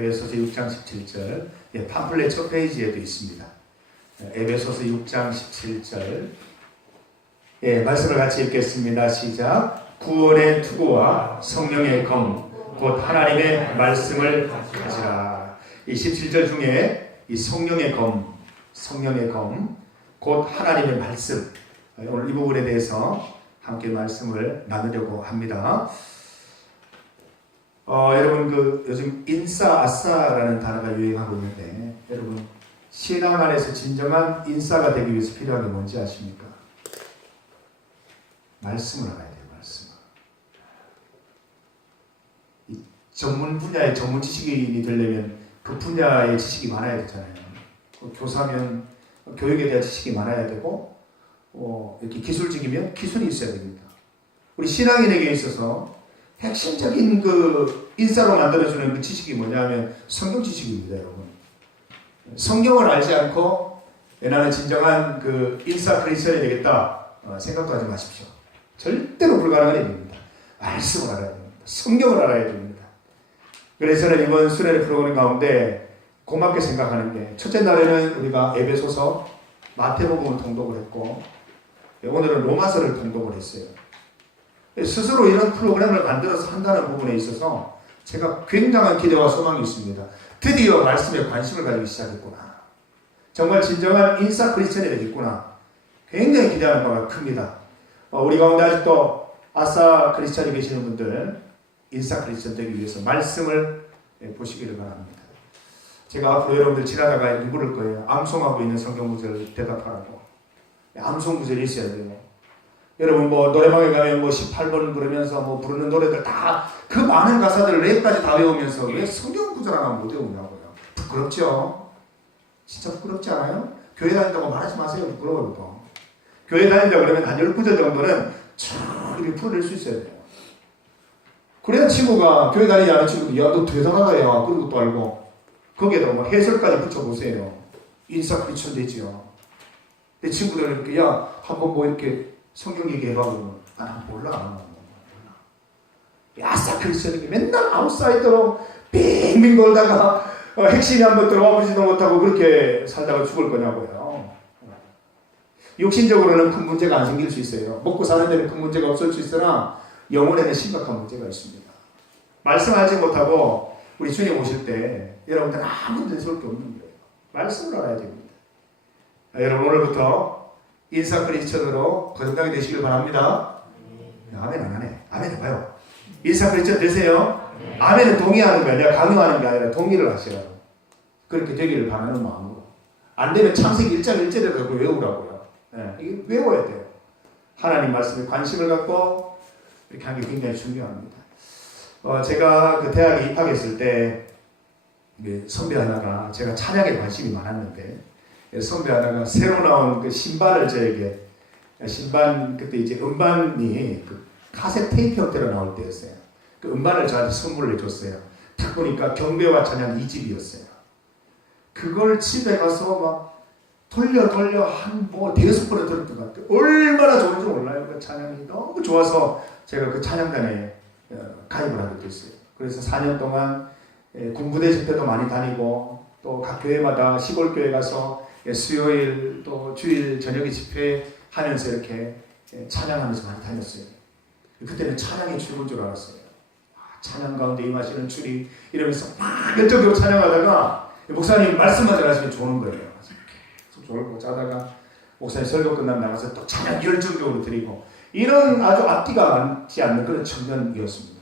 에베소서 6장 17절, 팜플렛 첫 페이지에도 있습니다. 에베소서 6장 17절, 말씀을 같이 읽겠습니다. 시작. 구원의 투구와 성령의 검, 곧 하나님의 말씀을 가지라. 이 17절 중에 이 성령의 검, 곧 하나님의 말씀, 오늘 이 부분에 대해서 함께 말씀을 나누려고 합니다. 여러분 요즘 인싸 아싸라는 단어가 유행하고 있는데, 여러분 신앙 안에서 진정한 인싸가 되기 위해서 필요한 게 뭔지 아십니까? 말씀을 알아야 돼요. 말씀. 이 전문 분야의 전문 지식인이 되려면 그 분야의 지식이 많아야 되잖아요. 교사면 교육에 대한 지식이 많아야 되고, 이렇게 기술직이면 기술이 있어야 됩니다. 우리 신앙인에게 있어서 핵심적인 인싸로 만들어주는 그 지식이 뭐냐면 성경 지식입니다, 여러분. 성경을 알지 않고 나는 진정한 인싸 크리스천이 되겠다 생각도 하지 마십시오. 절대로 불가능한 일입니다. 말씀을 알아야 됩니다. 성경을 알아야 됩니다. 그래서 저는 이번 수련회 프로그램 가운데 고맙게 생각하는 게, 첫째 날에는 우리가 에베소서, 마태복음을 통독을 했고, 오늘은 로마서를 통독을 했어요. 스스로 이런 프로그램을 만들어서 한다는 부분에 있어서 제가 굉장한 기대와 소망이 있습니다. 드디어 말씀에 관심을 가지기 시작했구나. 정말 진정한 인싸 크리스천이 되겠구나. 굉장히 기대하는 바가 큽니다. 우리 가운데 아직도 아싸 크리스천이 계시는 분들, 인싸 크리스천 되기 위해서 말씀을 보시기를 바랍니다. 제가 앞으로 여러분들 지나다가 물을 거예요. 암송하고 있는 성경 구절 대답하라고. 암송 구절이 있어야 돼요. 여러분 노래방에 가면 18번 부르면서 부르는 노래들 다 그 많은 가사들을 랩까지 다 외우면서 왜 성경 구절 하나 못 외우냐고요. 부끄럽죠? 진짜 부끄럽지 않아요? 교회 다닌다고 말하지 마세요. 부끄러워요. 또. 교회 다닌다 그러면 한 10구절 정도는 촤 풀어낼 수 있어야 돼요. 그래야 친구가, 교회 다니지 않은 친구도 야 너 대단하다 야 그런 것도 알고, 거기에다가 해설까지 붙여보세요. 인싸 크리스천 되지요. 내 친구들은 이렇게 야 한번 이렇게 성경 얘기해봐보면 난 몰라. 아싸 크리스천이 맨날 아웃사이더로 빙빙 돌다가 핵심이 한번 들어와 보지도 못하고 그렇게 살다가 죽을 거냐고요. 육신적으로는 큰 문제가 안 생길 수 있어요. 먹고 사는 데는 큰 문제가 없을 수 있으나 영혼에는 심각한 문제가 있습니다. 말씀하지 못하고 우리 주님 오실 때 여러분들은 아무 문제스러울 게 없는 거예요. 말씀을 알아야 됩니다. 여러분 오늘부터 인싸 크리스천으로 거듭나게 되시길 바랍니다. 아멘 안 하네. 아멘 해봐요. 인싸 크리스천 되세요. 아멘은 동의하는 게 아니라 강요하는 게 아니라 동의를 하셔요. 그렇게 되기를 바라는 마음으로. 안 되면 창세기 1장 1절에도 외우라고요. 이게 외워야 돼요. 하나님 말씀에 관심을 갖고 이렇게 하는 게 굉장히 중요합니다. 제가 대학에 입학했을 때 선배 하나가, 제가 찬양에 관심이 많았는데 선배 하나가 새로 나온 신반을 저에게, 신반 그때 이제 음반이 카세트 테이프 형태로 나올 때였어요. 그 음반을 저한테 선물을 해줬어요. 딱 보니까 경배와 찬양 2집이었어요. 그걸 집에 가서 막 돌려 한 대여섯 번을 들을 것 같아요. 얼마나 좋은지 몰라요. 그 찬양이 너무 좋아서 제가 그 찬양단에 가입을 하게 됐어요. 그래서 4년 동안 군부대 집회도 많이 다니고, 또 각 교회마다 시골 교회 가서 수요일 또 주일 저녁에 집회하면서 이렇게 찬양하면서 많이 다녔어요. 그때는 찬양이 주인 줄 알았어요. 찬양 가운데 임하시는 주님 이러면서 막 열정적으로 찬양하다가 목사님 말씀만 전하시면 좋은 거예요. 계속 졸고 자다가 목사님 설교 끝나면 나가서 또 찬양 열정적으로 드리고, 이런 아주 앞뒤가 맞지 않는 그런 청년이었습니다.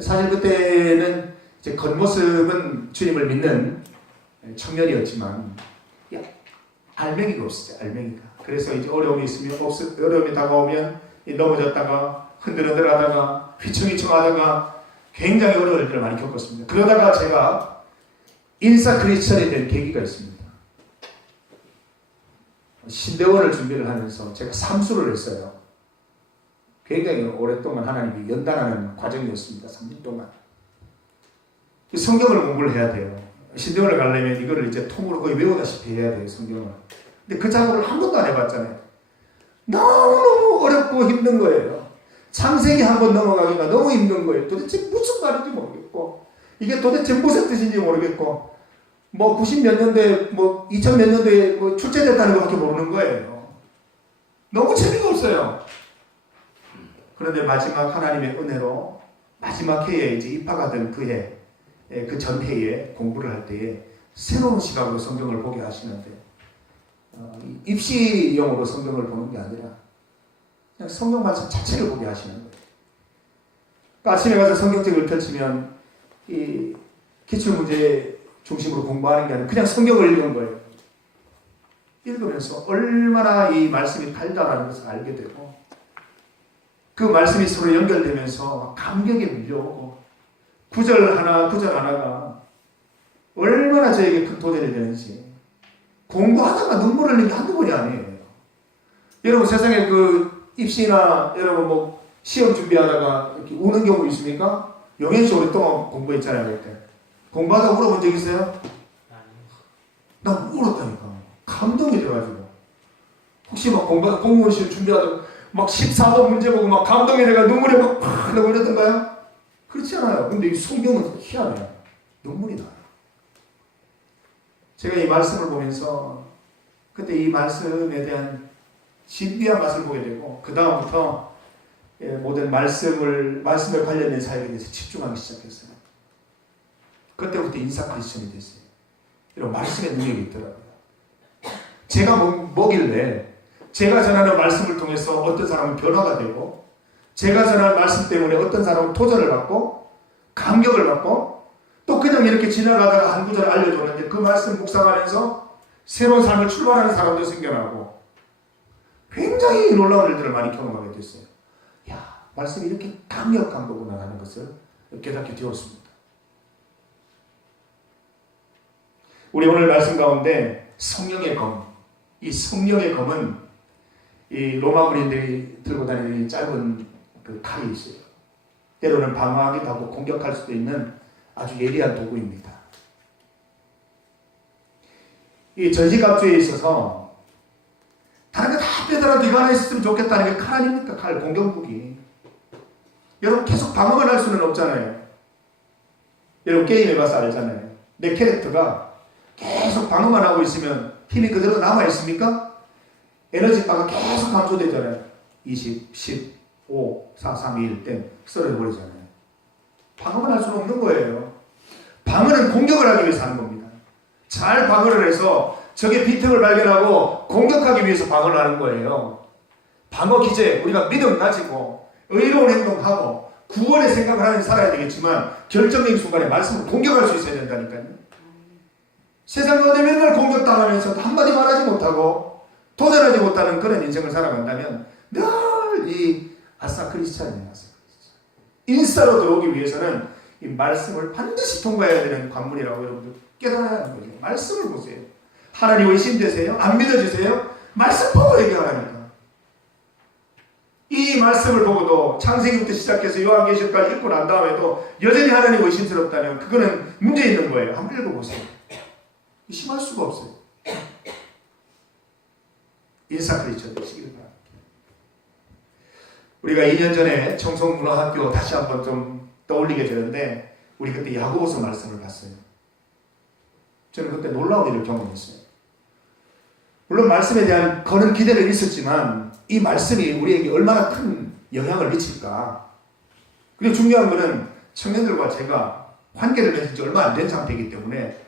사실 그때는 제 겉모습은 주님을 믿는 청년이었지만 알맹이가 없었어요. 알맹이가. 그래서 이제 어려움이 있으면 어려움이 다가오면 넘어졌다가 흔들흔들 하다가 휘청휘청 하다가 굉장히 어려운 일들을 많이 겪었습니다. 그러다가 제가 인싸 크리스천이 된 계기가 있습니다. 신대원을 준비를 하면서 제가 삼수를 했어요. 굉장히 오랫동안 하나님이 연단하는 과정이었습니다. 3년 동안. 성경을 공부를 해야 돼요. 신대원을 가려면 이거를 이제 통으로 거의 외우다시피 해야 돼요. 성경을. 근데 그 작업을 한 번도 안 해봤잖아요. 너무너무 어렵고 힘든 거예요. 창세기 한 번 넘어가기가 너무 힘든 거예요. 도대체 무슨 말인지 모르겠고, 이게 도대체 무슨 뜻인지 모르겠고, 뭐 90 몇 년도에, 뭐 2000 몇 년도에 뭐 출제됐다는 것밖에 모르는 거예요. 너무 재미가 없어요. 그런데 마지막 하나님의 은혜로 마지막 해에 이제 입학가 된 그해, 그 전 해에 공부를 할 때에 새로운 시각으로 성경을 보게 하시는데, 입시용으로 성경을 보는 게 아니라 그냥 성경 말씀 자체를 보게 하시는 거예요. 그러니까 아침에 가서 성경책을 펼치면 이 기출문제 중심으로 공부하는 게 아니라 그냥 성경을 읽는 거예요. 읽으면서 얼마나 이 말씀이 달다라는 것을 알게 되고, 그 말씀이 서로 연결되면서 감격에 밀려오고, 구절 하나가 얼마나 저에게 큰 도전이 되는지, 공부하다가 눈물 흘리는 게 한두 번이 아니에요. 여러분 세상에 그 입시나 여러분 뭐 시험 준비하다가 이렇게 우는 경우 있습니까? 영현 씨 오랫동안 공부했잖아요. 그때 공부하다가 울어본 적 있어요? 나 울었다니까. 감동이 돼가지고. 혹시 막 공무원 시험 준비하다가 막 14번 문제 보고 막 감동이 돼가 눈물이 막 나고 이러던가요? 그렇지 않아요. 근데 이 성경은 희한해요. 눈물이 나요. 제가 이 말씀을 보면서 그때 이 말씀에 대한 신비한 맛을 보게 되고, 그 다음부터 모든 말씀에 관련된 사역에 대해서 집중하기 시작했어요. 그때부터 인사 크리스천이 됐어요. 이런 말씀의 능력이 있더라고요. 제가 뭐길래 제가 전하는 말씀을 통해서 어떤 사람은 변화가 되고, 제가 전하는 말씀 때문에 어떤 사람은 도전을 받고 감격을 받고, 또 그냥 이렇게 지나가다가 한 구절 알려줬는데 그 말씀 묵상하면서 새로운 삶을 출발하는 사람도 생겨나고, 굉장히 놀라운 일들을 많이 경험하게 됐어요. 야, 말씀이 이렇게 강력한 거구나 하는 것을 깨닫게 되었습니다. 우리 오늘 말씀 가운데 성령의 검, 이 성령의 검은 이 로마 군인들이 들고 다니는 이 짧은 그 칼이 있어요. 때로는 방어하기도 하고 공격할 수도 있는 아주 예리한 도구입니다. 이 전시갑주에 있어서 다른 거 다 빼더라도 이거 하나 있었으면 좋겠다는 게 칼 아닙니까? 칼, 공격무기. 여러분 계속 방어만 할 수는 없잖아요. 여러분 게임 해봐서 알잖아요. 내 캐릭터가 계속 방어만 하고 있으면 힘이 그대로 남아있습니까? 에너지바가 계속 감소되잖아요. 20, 10, 5, 4, 3, 2, 1 땡 쓰러져버리잖아요. 방어만 할 수는 없는 거예요. 방어는 공격을 하기 위해서 하는 겁니다. 잘 방어를 해서 적의 빈틈을 발견하고 공격하기 위해서 방어를 하는 거예요. 방어 기제, 우리가 믿음 가지고 의로운 행동하고 구원의 생각을 하면서 살아야 되겠지만, 결정적인 순간에 말씀을 공격할 수 있어야 된다니까요. 세상 가운데 맨날 공격당하면서 한마디 말하지 못하고 도전하지 못하는 그런 인생을 살아간다면 늘 이 아싸 크리스찬이에요. 인싸로 들어오기 위해서는 이 말씀을 반드시 통과해야 되는 관문이라고 여러분들 깨달아야 하는 거죠. 말씀을 보세요. 하나님 의심되세요? 안 믿어지세요? 말씀 보고 얘기하라니까. 이 말씀을 보고도 창세기부터 시작해서 요한계시록까지 읽고 난 다음에도 여전히 하나님 의심스럽다면 그거는 문제 있는 거예요. 한번 읽어보세요. 의심할 수가 없어요. 인싸 크리스천 되시길 바랍니다. 우리가 2년 전에 청송문화학교 다시 한번 좀 떠올리게 되는데, 우리 그때 야고보서 말씀을 봤어요. 저는 그때 놀라운 일을 경험했어요. 물론 말씀에 대한 거는 기대는 있었지만 이 말씀이 우리에게 얼마나 큰 영향을 미칠까. 그리고 중요한 것은 청년들과 제가 관계를 맺은 지 얼마 안 된 상태이기 때문에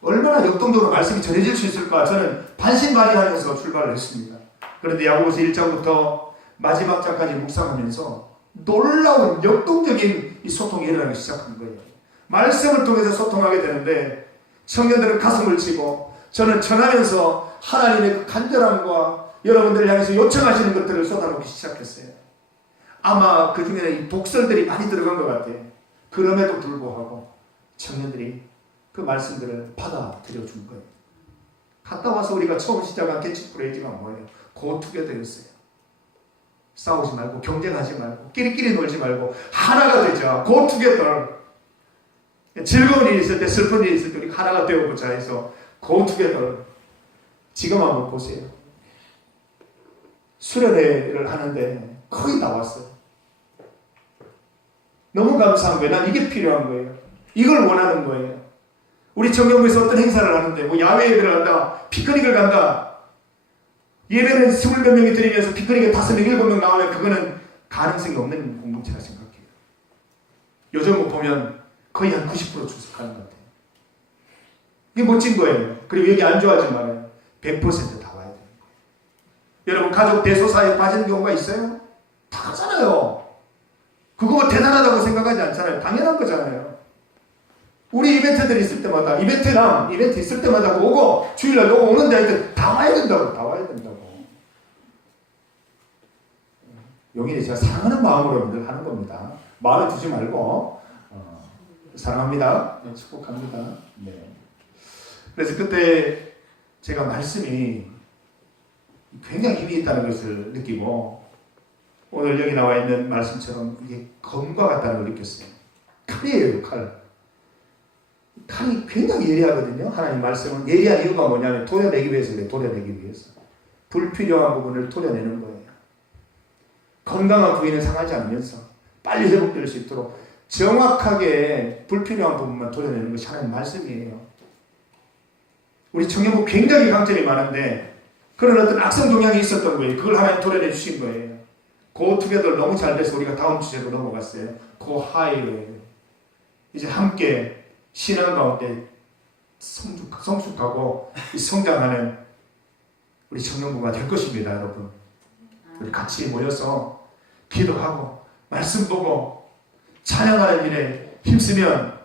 얼마나 역동적으로 말씀이 전해질 수 있을까, 저는 반신반의하면서 출발을 했습니다. 그런데 야고보서 1장부터 마지막 장까지 묵상하면서 놀라운 역동적인 이 소통이 일어나기 시작한 거예요. 말씀을 통해서 소통하게 되는데 청년들은 가슴을 치고, 저는 전하면서 하나님의 그 간절함과 여러분들을 향해서 요청하시는 것들을 쏟아놓기 시작했어요. 아마 그 중에는 이 독설들이 많이 들어간 것 같아요. 그럼에도 불구하고 청년들이 그 말씀들을 받아들여 준 거예요. 갔다 와서 우리가 처음 시작한 캐치프레이즈가 뭐예요? 고투게더였어요. 싸우지 말고, 경쟁하지 말고, 끼리끼리 놀지 말고 하나가 되자. 고투게더. 즐거운 일이 있을 때, 슬픈 일이 있을 때 우리 하나가 되어보자 해서 고투게더. 지금 한번 보세요. 수련회를 하는데 거의 다 왔어요. 너무 감사한 거예요. 난 이게 필요한 거예요. 이걸 원하는 거예요. 우리 청년부에서 어떤 행사를 하는데 뭐 야외 예배를 간다, 피크닉을 간다. 예배는 20몇 명이 드리면서 피크닉에 5명, 7명 나오면 그거는 가능성이 없는 공동체라 생각해요. 요즘 보면 거의 한 90% 출석하는 것 같아요. 이게 멋진 거예요. 그리고 여기 안 좋아하지 말아요. 100% 다 와야 돼요. 여러분 가족 대소사에 빠지는 경우가 있어요? 다 하잖아요. 그거 대단하다고 생각하지 않잖아요. 당연한 거잖아요. 우리 이벤트들이 있을 때마다 이벤트 있을 때마다 오고 주일날 오고 오는데 하여튼 다 와야 된다고. 다 와야 된다고. 용인이 제가 사랑하는 마음으로 늘 하는 겁니다. 마음에 두지 말고 사랑합니다. 네, 축복합니다. 네. 그래서 그때 제가 말씀이 굉장히 힘이 있다는 것을 느끼고 오늘 여기 나와 있는 말씀처럼 이게 검과 같다는 걸 느꼈어요. 칼이에요, 칼. 칼이 굉장히 예리하거든요. 하나님 말씀은 예리한 이유가 뭐냐면 도려내기 위해서 그래요. 도려내기 위해서. 불필요한 부분을 도려내는 거예요. 건강한 부위는 상하지 않으면서 빨리 회복될 수 있도록 정확하게 불필요한 부분만 도려내는 것이 하나님 말씀이에요. 우리 청년부 굉장히 강점이 많은데 그런 어떤 악성 동향이 있었던 거예요. 그걸 하나님 도려내 주신 거예요. 고 투게더 너무 잘 돼서 우리가 다음 주제로 넘어갔어요. 고 하이웨이. 이제 함께 신앙 가운데 성숙하고 성장하는 우리 청년부가 될 것입니다, 여러분. 우리 같이 모여서 기도하고 말씀 보고 찬양하는 일에 힘쓰면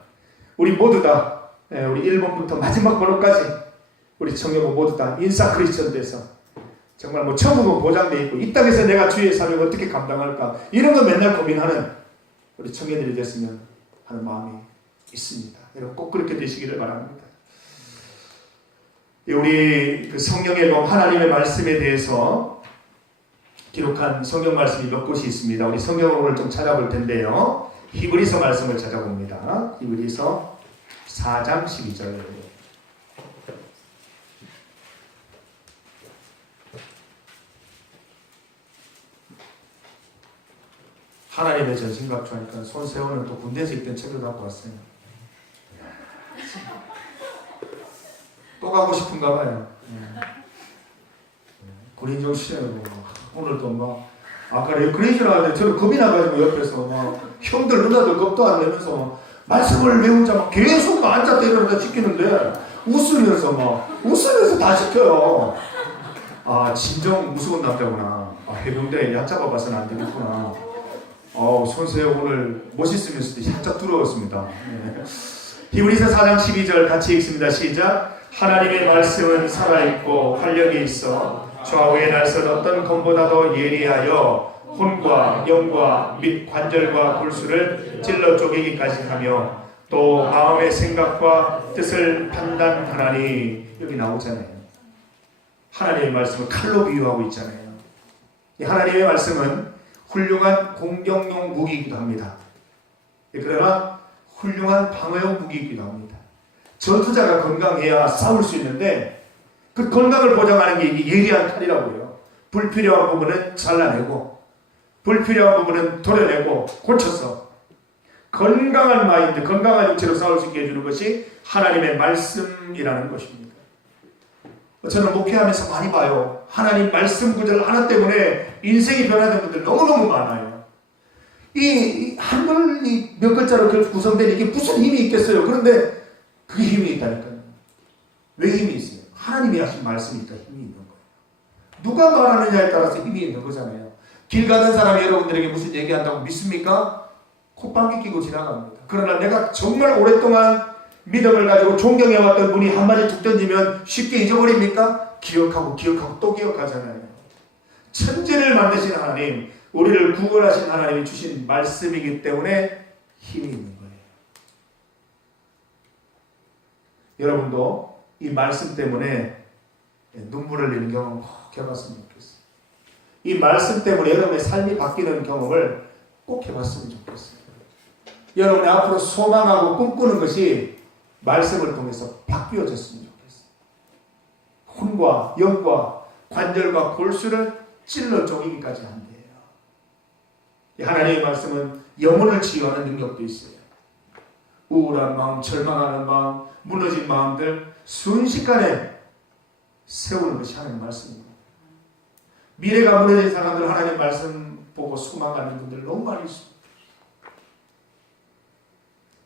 우리 모두 다 우리 1번부터 마지막 번호까지 우리 청년부 모두 다 인싸 크리스천 돼서 정말 뭐 천국은 보장되어 있고 이 땅에서 내가 주의 삶을 어떻게 감당할까 이런 거 맨날 고민하는 우리 청년들이 됐으면 하는 마음이 있습니다. 여러분 꼭 그렇게 되시기를 바랍니다. 우리 그 성령의 법 하나님의 말씀에 대해서 기록한 성경 말씀이 몇 곳이 있습니다. 우리 성경을 오늘 좀 찾아볼 텐데요. 히브리서 말씀을 찾아봅니다. 히브리서 4장 12절. 하나님의 전신갑주 하니까 손세호는 또 군대에서 읽던 책을 갖고 왔어요. 또 가고 싶은가 봐요. 군인 정신으로 오늘도 막 아까 레크레이션 하는데 저는 겁이 나가지고 옆에서 막 형들 누나들 겁도 안 내면서 말씀을 외우자 막 계속 막 앉았다 일어났다 시키는데 웃으면서 다 시켜요. 아 진정 무서운 남자구나. 아, 해병대에 얕잡아 봐서는 안 되겠구나. 손세호 오늘 멋있으면서도 살짝 두려웠습니다. 네. 히브리서 4장 12절 같이 읽습니다. 시작. 하나님의 말씀은 살아있고 활력이 있어 좌우의 날선 어떤 검보다도 예리하여 혼과 영과 및 관절과 골수를 찔러 쪼개기까지 하며 또 마음의 생각과 뜻을 판단하나니 여기 나오잖아요. 하나님의 말씀을 칼로 비유하고 있잖아요. 하나님의 말씀은 훌륭한 공격용 무기이기도 합니다. 그러나 훌륭한 방어용 무기이기도 합니다. 전투자가 건강해야 싸울 수 있는데 그 건강을 보장하는 게 이게 예리한 칼이라고 해요. 불필요한 부분은 잘라내고 불필요한 부분은 도려내고 고쳐서 건강한 마인드, 건강한 육체로 싸울 수 있게 해주는 것이 하나님의 말씀이라는 것입니다. 저는 목회하면서 많이 봐요. 하나님 말씀 구절 하나 때문에 인생이 변화된 분들 너무너무 많아요. 이 한글이 몇 글자로 구성된 이게 무슨 힘이 있겠어요. 그런데 그게 힘이 있다니까요. 왜 힘이 있어요? 하나님이 하신 말씀이니까 힘이 있는 거예요. 누가 말하느냐에 따라서 힘이 있는 거잖아요. 길 가는 사람이 여러분들에게 무슨 얘기한다고 믿습니까? 콧방귀 끼고 지나갑니다. 그러나 내가 정말 오랫동안 믿음을 가지고 존경해왔던 분이 한마디 툭 던지면 쉽게 잊어버립니까? 기억하고 또 기억하잖아요. 천지를 만드신 하나님, 우리를 구원하신 하나님이 주신 말씀이기 때문에 힘이 있는 거예요. 여러분도 이 말씀 때문에 눈물을 흘리는 경험 꼭 해봤으면 좋겠어요. 이 말씀 때문에 여러분의 삶이 바뀌는 경험을 꼭 해봤으면 좋겠어요. 여러분이 앞으로 소망하고 꿈꾸는 것이 말씀을 통해서 바뀌어졌으면 좋겠어요. 혼과 영과 관절과 골수를 찔러 쪼개기까지 한대요. 하나님의 말씀은 영혼을 치유하는 능력도 있어요. 우울한 마음, 절망하는 마음, 무너진 마음들 순식간에 세우는 것이 하나님 말씀입니다. 미래가 무너진 사람들 하나님 말씀 보고 소망하는 분들 너무 많이 있습니다.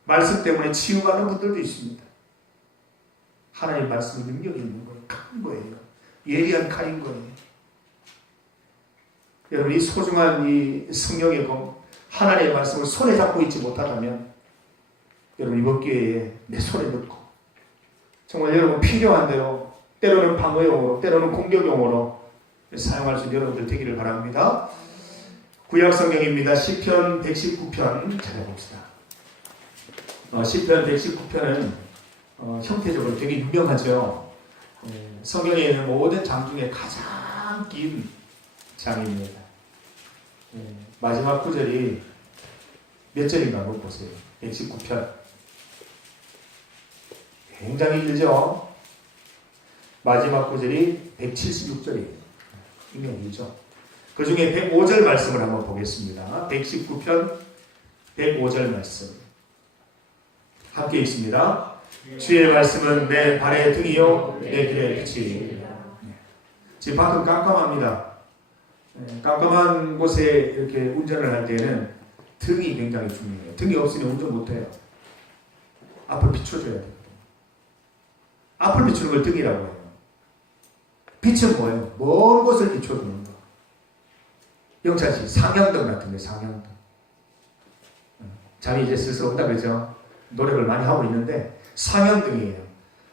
말씀 때문에 치유받는 분들도 있습니다. 하나님 말씀이 능력이 있는 거예요. 큰 거예요. 예리한 칼인 거예요. 여러분, 이 소중한 이 성령의 검, 하나님의 말씀을 손에 잡고 있지 못하다면 여러분, 이번 기회에 내 손에 넣고 정말 여러분 필요한 대로, 때로는 방어용으로, 때로는 공격용으로 사용할 수 있는 여러분들 되기를 바랍니다. 구약 성경입니다. 시편 119편 찾아봅시다. 시편 119편은 형태적으로 되게 유명하죠. 성경에 있는 모든 장 중에 가장 긴 장입니다. 마지막 구절이 몇 절인가 한번 보세요. 119편. 굉장히 길죠. 마지막 구절이 176절이에요. 굉장히 길죠. 그 중에 105절 말씀을 한번 보겠습니다. 119편 105절 말씀. 함께 있습니다. 주의 말씀은 내 발의 등이요 내 길의 빛이. 지금 밖은 깜깜합니다. 깜깜한 곳에 이렇게 운전을 할 때는 등이 굉장히 중요해요. 등이 없으면 운전 못해요. 앞을 비춰줘야 돼요. 앞을 비추는 걸 등이라고 해요. 빛은 뭐예요? 먼 곳을 비춰주는 거. 영찬씨, 상향등 같은 게 상향등. 잠이 이제 슬슬 온다 그러죠? 노력을 많이 하고 있는데 상향등이에요.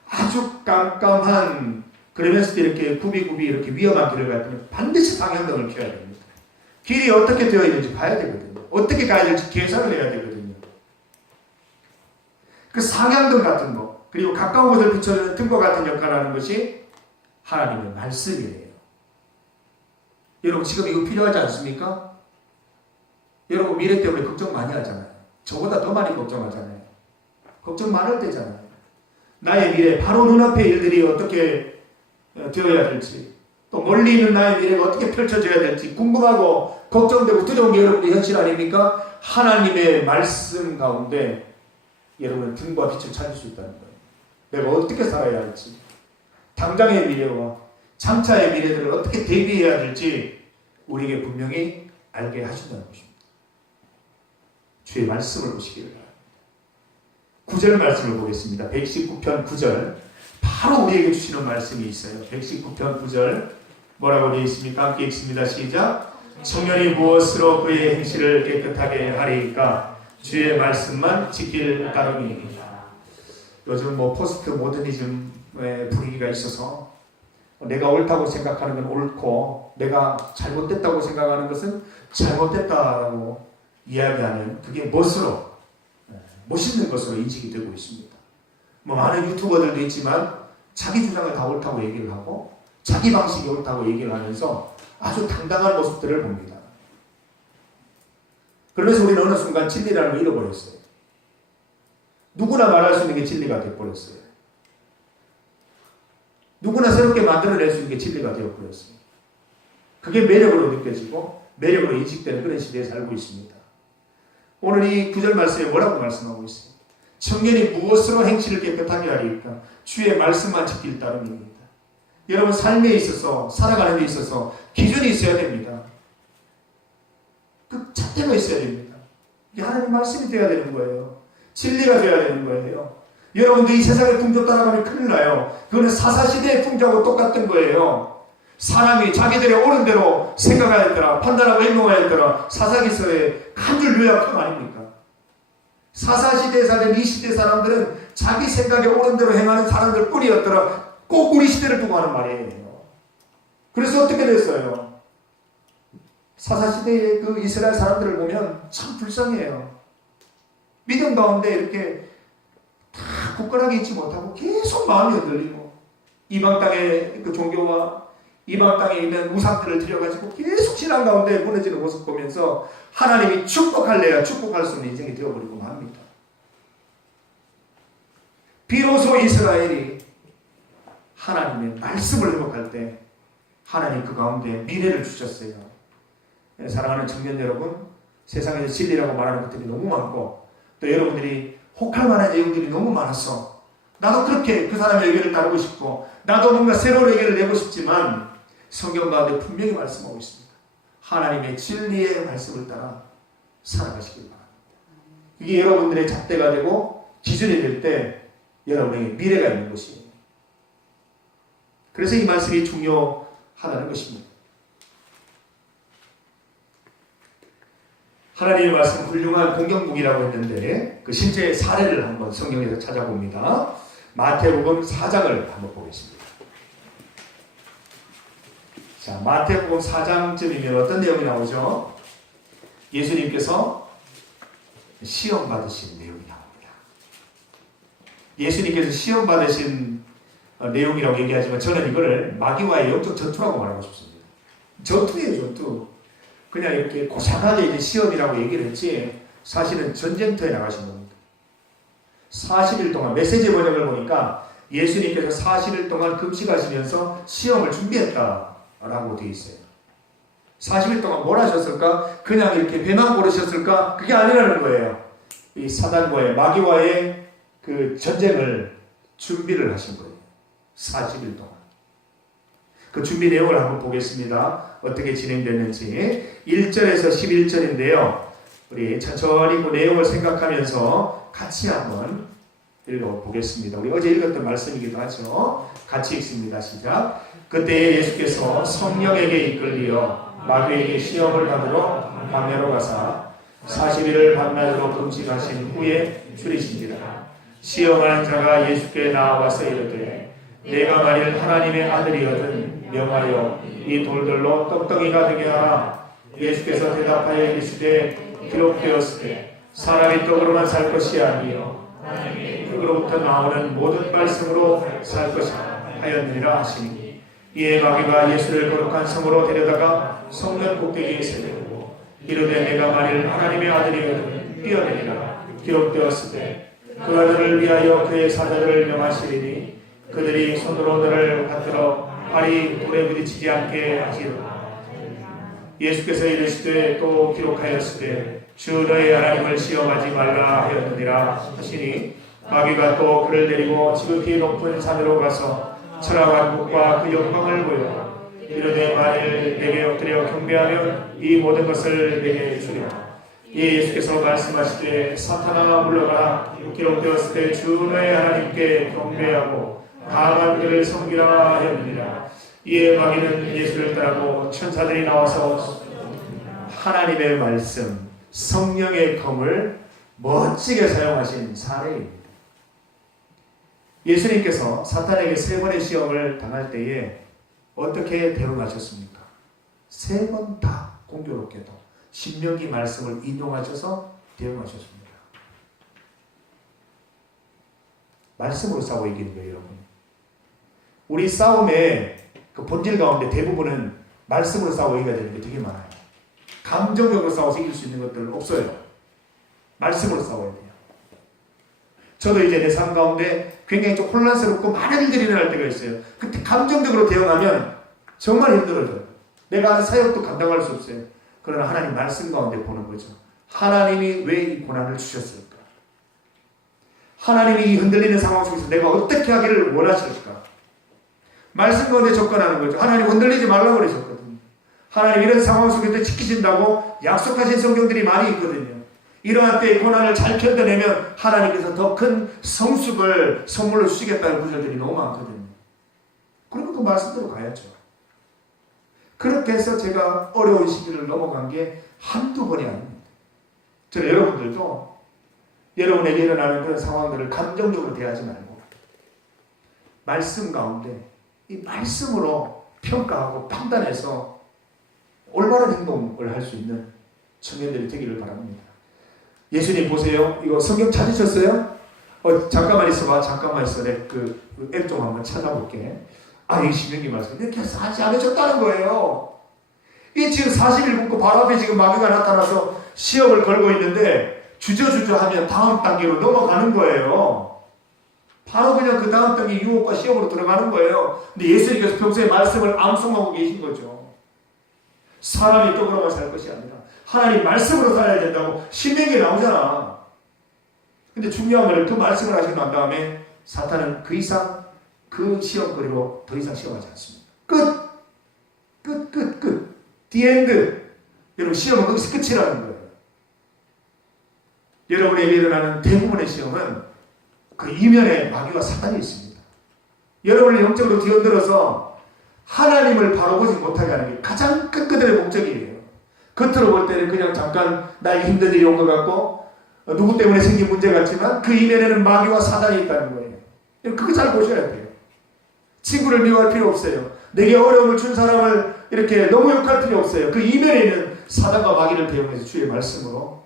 아주 깜깜한, 그러면서도 이렇게 굽이굽이 이렇게 위험한 길을 갈 때는 반드시 상향등을 켜야 됩니다. 길이 어떻게 되어 있는지 봐야 되거든요. 어떻게 가야 될지 계산을 해야 되거든요. 그 상향등 같은 거, 그리고 가까운 곳을 비춰주는 등과 같은 역할을 하는 것이 하나님의 말씀이에요. 여러분, 지금 이거 필요하지 않습니까? 여러분, 미래 때문에 걱정 많이 하잖아요. 저보다 더 많이 걱정하잖아요. 걱정 많을 때잖아요. 나의 미래, 바로 눈앞의 일들이 어떻게 되어야 될지, 또 멀리 있는 나의 미래가 어떻게 펼쳐져야 될지 궁금하고 걱정되고 두려운 게 여러분의 현실 아닙니까? 하나님의 말씀 가운데 여러분의 등과 빛을 찾을 수 있다는 거예요. 내가 어떻게 살아야 할지, 당장의 미래와 장차의 미래들을 어떻게 대비해야 될지 우리에게 분명히 알게 하신다는 것입니다. 주의 말씀을 보시기를 바랍니다. 9절 말씀을 보겠습니다. 119편 9절. 바로 우리에게 주시는 말씀이 있어요. 119편 9절. 뭐라고 되어 있습니까? 함께 읽습니다. 시작. 청년이 무엇으로 그의 행실을 깨끗하게 하리까? 주의 말씀만 지킬 따름이니라. 요즘 포스트 모더니즘의 분위기가 있어서 내가 옳다고 생각하는 건 옳고 내가 잘못됐다고 생각하는 것은 잘못됐다라고 이야기하는, 그게 멋으로, 멋있는 것으로 인식이 되고 있습니다. 많은 유튜버들도 있지만 자기 주장을 다 옳다고 얘기를 하고 자기 방식이 옳다고 얘기를 하면서 아주 당당한 모습들을 봅니다. 그러면서 우리는 어느 순간 진리라는 걸 잃어버렸어요. 누구나 말할 수 있는 게 진리가 되어버렸어요. 누구나 새롭게 만들어낼 수 있는 게 진리가 되어버렸어요. 그게 매력으로 느껴지고 매력으로 인식되는 그런 시대에 살고 있습니다. 오늘 이 9절 말씀에 뭐라고 말씀하고 있어요? 청년이 무엇으로 행실을 깨끗하게 하리까? 주의 말씀만 지킬 따름입니다. 여러분, 삶에 있어서, 살아가는 데 있어서 기준이 있어야 됩니다. 그 잣대가 있어야 됩니다. 이게 하나님 말씀이 되어야 되는 거예요. 진리가 되어야 되는 거예요. 여러분들 이 세상의 풍조 따라가면 큰일 나요. 그거는 사사시대의 풍조하고 똑같은 거예요. 사람이 자기들의 옳은 대로 생각해야 했더라, 판단하고 행동해야 했더라. 사사기서의 한 줄 요약품 아닙니까? 사사시대에 사는 이 시대 사람들은 자기 생각에 옳은 대로 행하는 사람들 뿐이었더라. 꼭 우리 시대를 두고 하는 말이에요. 그래서 어떻게 됐어요? 사사시대의 그 이스라엘 사람들을 보면 참 불쌍해요. 믿음 가운데 이렇게 다 굳건하게 있지 못하고 계속 마음이 흔들리고 이방 땅의 그 종교와 이방 땅에 있는 우상들을 들여가지고 계속 신앙 가운데 무너지는 모습 보면서 하나님이 축복할래야 축복할 수 있는 인생이 되어버리고 맙니다. 비로소 이스라엘이 하나님의 말씀을 회복할 때 하나님 그 가운데 미래를 주셨어요. 사랑하는 청년 여러분, 세상에서 진리라고 말하는 것들이 너무 많고 또 여러분들이 혹할 만한 내용들이 너무 많았어. 나도 그렇게 그 사람의 의견을 따르고 싶고 나도 뭔가 새로운 의견을 내고 싶지만 성경 가운데 분명히 말씀하고 있습니다. 하나님의 진리의 말씀을 따라 살아가시길 바랍니다. 이게 여러분들의 잣대가 되고 기준이 될 때 여러분에게 미래가 있는 것이에요. 그래서 이 말씀이 중요하다는 것입니다. 하나님의 말씀 훌륭한 공경북이라고 했는데 그 실제 사례를 한번 성경에서 찾아봅니다. 마태복음 4장을 한번 보겠습니다. 자, 마태복음 4장쯤이면 어떤 내용이 나오죠? 예수님께서 시험 받으신 내용이 나옵니다. 예수님께서 시험 받으신 내용이라고 얘기하지만 저는 이거를 마귀와의 영적 전투라고 말하고 싶습니다. 전투예요, 전투. 그냥 이렇게 고상하게 이제 시험이라고 얘기를 했지 사실은 전쟁터에 나가신 겁니다. 40일 동안 메시지 번역을 보니까 예수님께서 40일 동안 금식하시면서 시험을 준비했다라고 되어 있어요. 40일 동안 뭘 하셨을까? 그냥 이렇게 배만 고르셨을까? 그게 아니라는 거예요. 이 사단과의 마귀와의 그 전쟁을 준비를 하신 거예요. 40일 동안. 그 준비 내용을 한번 보겠습니다. 어떻게 진행됐는지. 1절에서 11절인데요. 우리 천천히 그 내용을 생각하면서 같이 한번 읽어보겠습니다. 우리 어제 읽었던 말씀이기도 하죠. 같이 읽습니다. 시작. 그때 예수께서 성령에게 이끌리어 마귀에게 시험을 받으러 광야로 가사 40일을 밤낮으로 금식하신 후에 줄이십니다. 시험하는 자가 예수께 나와서 이르되 내가 만일 하나님의 아들이거든 명하여 이 돌들로 떡덩이가 되게 하라. 예수께서 대답하여 이르시되 기록되었을 때 사람이 떡으로만 살 것이 아니요 그로부터 나오는 모든 말씀으로 살 것이라 하였느니라 하시니 이에 마귀가 예수를 거룩한 성으로 데려다가 성전 꼭대기에 세우고 이르되 내가 만일 하나님의 아들이거든 뛰어내리라. 기록되었을 때 그 아들을 위하여 그의 사자들을 명하시리니 그들이 손으로 너를 받들어 발이 돌에 부딪히지 않게 하시리라. 예수께서 이르시되 또 기록하였으되 주 너의 하나님을 시험하지 말라 하였느니라 하시니 마귀가 또 그를 데리고 지극히 높은 산으로 가서 철학한 국과 그 영광을 보여 이르되 만일 내게 엎드려 경배하면 이 모든 것을 내게 주리라. 예수께서 말씀하시되 사탄아 물러가라. 기록되었을 때 주 너의 하나님께 경배하고 강한 그를 섬기라 하였느니라. 이에 마귀는 예수를 따르고 천사들이 나와서 하나님의 말씀 성령의 검을 멋지게 사용하신 사례입니다. 예수님께서 사탄에게 3번의 시험을 당할 때에 어떻게 대응하셨습니까? 3번 다 공교롭게도 신명기 말씀을 인용하셔서 대응하셨습니다. 말씀으로 싸워 이기는 거예요, 여러분. 우리 싸움의 그 본질 가운데 대부분은 말씀으로 싸워 이겨야 되는 게 되게 많아요. 감정적으로 싸워서 이길 수 있는 것들은 없어요. 말씀으로 싸워야 돼요. 저도 이제 내 삶 가운데 굉장히 좀 혼란스럽고 많은 일들이 일어날 때가 있어요. 그때 감정적으로 대응하면 정말 힘들어져요. 내가 하는 사역도 감당할 수 없어요. 그러나 하나님 말씀 가운데 보는 거죠. 하나님이 왜 이 고난을 주셨을까? 하나님이 이 흔들리는 상황 속에서 내가 어떻게 하기를 원하실까? 말씀 가운데 접근하는 거죠. 하나님 흔들리지 말라고 그러셨거든요. 하나님 이런 상황 속에서 지키신다고 약속하신 성경들이 많이 있거든요. 이러한 때의 고난을 잘 견뎌내면 하나님께서 더 큰 성숙을 선물로 주시겠다는 구절들이 너무 많거든요. 그러면 그 말씀대로 가야죠. 그렇게 해서 제가 어려운 시기를 넘어간 게 한두 번이 아닙니다. 저는 여러분들도 여러분에게 일어나는 그런 상황들을 감정적으로 대하지 말고 말씀 가운데 이 말씀으로 평가하고 판단해서 올바른 행동을 할 수 있는 청년들이 되기를 바랍니다. 예수님 보세요. 이거 성경 찾으셨어요? 잠깐만 있어봐. 잠깐만 있어. 내 그 앱 좀 한번 찾아볼게. 이 신명기 말씀 이렇게 하지 않으셨다는 거예요. 이 지금 40일 굶고 바로 앞에 지금 마귀가 나타나서 시험을 걸고 있는데 주저주저 하면 다음 단계로 넘어가는 거예요. 바로 그냥 그 다음 단계 유혹과 시험으로 들어가는 거예요. 근데 예수님께서 평소에 말씀을 암송하고 계신 거죠. 사람이 떡으로만 살 것이 아니라 하나님 말씀으로 살아야 된다고 신명기에 나오잖아. 근데 중요한 건 그 말씀을 하시고 난 다음에 사탄은 그 이상 그 시험거리로 더 이상 시험하지 않습니다. 끝! 끝, 끝, 끝. 디엔드. 여러분, 시험은 거기서 끝이라는 거예요. 여러분에게 일어나는 대부분의 시험은 그 이면에 마귀와 사탄이 있습니다. 여러분을 영적으로 뒤흔들어서 하나님을 바로 보지 못하게 하는 게 가장 큰 그들의 목적이에요. 겉으로 볼 때는 그냥 잠깐 나에게 힘든 일이 온 것 같고 누구 때문에 생긴 문제 같지만 그 이면에는 마귀와 사탄이 있다는 거예요. 그거 잘 보셔야 돼요. 친구를 미워할 필요 없어요. 내게 어려움을 준 사람을 이렇게 너무 욕할 필요 없어요. 그 이면에 있는 사단과 마귀를 대응해서 주의 말씀으로